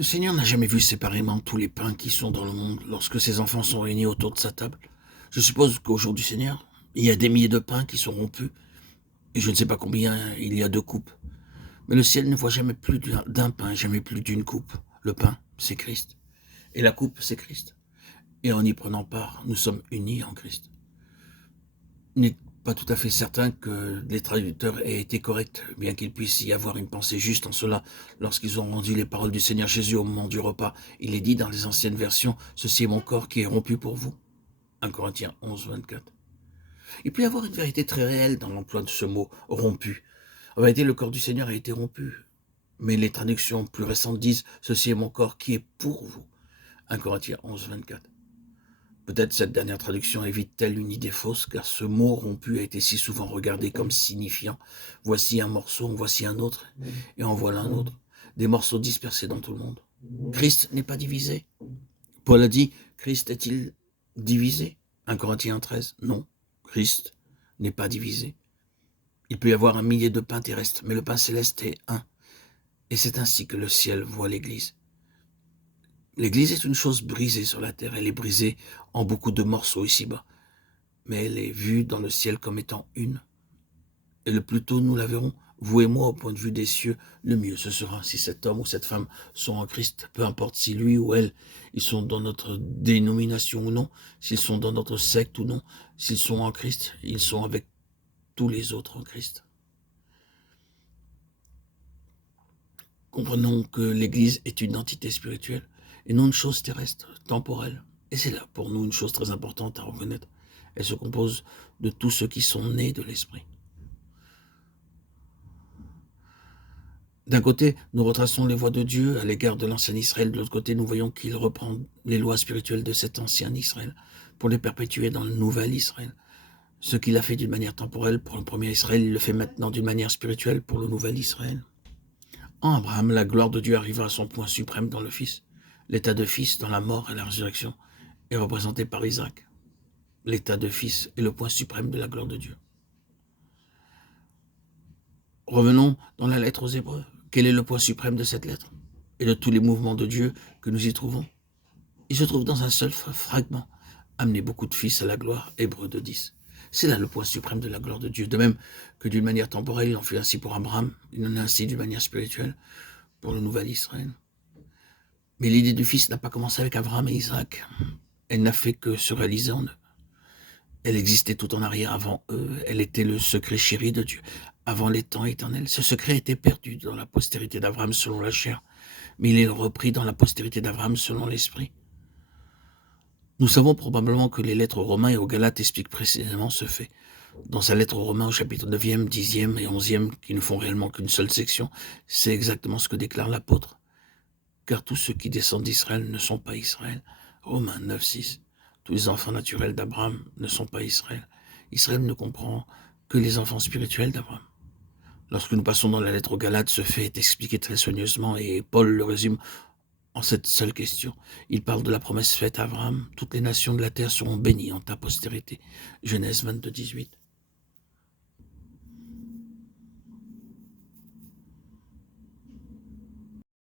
Le Seigneur n'a jamais vu séparément tous les pains qui sont dans le monde lorsque ses enfants sont réunis autour de sa table. Je suppose qu'au jour du Seigneur, il y a des milliers de pains qui sont rompus, et je ne sais pas combien il y a de coupes. Mais le ciel ne voit jamais plus d'un pain, jamais plus d'une coupe. Le pain, c'est Christ. Et la coupe, c'est Christ. Et en y prenant part, nous sommes unis en Christ. Il n'est pas tout à fait certain que les traducteurs aient été corrects, bien qu'il puisse y avoir une pensée juste en cela. Lorsqu'ils ont rendu les paroles du Seigneur Jésus au moment du repas, il est dit dans les anciennes versions, « Ceci est mon corps qui est rompu pour vous ». 1 Corinthiens 11, 24. Il peut y avoir une vérité très réelle dans l'emploi de ce mot « rompu ». En vérité, le corps du Seigneur a été rompu. Mais les traductions plus récentes disent « Ceci est mon corps qui est pour vous ». 1 Corinthiens 11, 24. Peut-être cette dernière traduction évite-t-elle une idée fausse, car ce mot rompu a été si souvent regardé comme signifiant « voici un morceau, en voici un autre, et en voilà un autre », des morceaux dispersés dans tout le monde. Christ n'est pas divisé. Paul a dit « Christ est-il divisé ?» 1 Corinthiens 13. Non, Christ n'est pas divisé. Il peut y avoir un millier de pains terrestres, mais le pain céleste est un. Et c'est ainsi que le ciel voit l'Église. L'Église est une chose brisée sur la terre, elle est brisée en beaucoup de morceaux ici-bas, mais elle est vue dans le ciel comme étant une. Et le plus tôt nous la verrons, vous et moi, au point de vue des cieux, le mieux ce sera si cet homme ou cette femme sont en Christ, peu importe si lui ou elle, ils sont dans notre dénomination ou non, s'ils sont dans notre secte ou non, s'ils sont en Christ, ils sont avec tous les autres en Christ. Comprenons que l'Église est une entité spirituelle et non une chose terrestre, temporelle. Et c'est là pour nous une chose très importante à reconnaître. Elle se compose de tous ceux qui sont nés de l'Esprit. D'un côté, nous retraçons les voies de Dieu à l'égard de l'ancien Israël. De l'autre côté, nous voyons qu'il reprend les lois spirituelles de cet ancien Israël pour les perpétuer dans le nouvel Israël. Ce qu'il a fait d'une manière temporelle pour le premier Israël, il le fait maintenant d'une manière spirituelle pour le nouvel Israël. En Abraham, la gloire de Dieu arriva à son point suprême dans le Fils. L'état de Fils dans la mort et la résurrection est représenté par Isaac. L'état de Fils est le point suprême de la gloire de Dieu. Revenons dans la lettre aux Hébreux. Quel est le point suprême de cette lettre et de tous les mouvements de Dieu que nous y trouvons? Il se trouve dans un seul fragment. Amener beaucoup de fils à la gloire, Hébreux 2:10. C'est là le point suprême de la gloire de Dieu. De même que d'une manière temporelle, il en fut ainsi pour Abraham, il en est ainsi d'une manière spirituelle pour le nouvel Israël. Mais l'idée du Fils n'a pas commencé avec Abraham et Isaac. Elle n'a fait que se réaliser en eux. Elle existait tout en arrière avant eux. Elle était le secret chéri de Dieu, avant les temps éternels. Ce secret était perdu dans la postérité d'Abraham selon la chair, mais il est repris dans la postérité d'Abraham selon l'esprit. Nous savons probablement que les lettres aux Romains et aux Galates expliquent précisément ce fait. Dans sa lettre aux Romains au chapitre 9e, 10e et 11e, qui ne font réellement qu'une seule section, c'est exactement ce que déclare l'apôtre. Car tous ceux qui descendent d'Israël ne sont pas Israël. Romains 9, 6. Tous les enfants naturels d'Abraham ne sont pas Israël. Israël ne comprend que les enfants spirituels d'Abraham. Lorsque nous passons dans la lettre aux Galates, ce fait est expliqué très soigneusement et Paul le résume en cette seule question. Il parle de la promesse faite à Abraham. Toutes les nations de la terre seront bénies en ta postérité. Genèse 22, 18.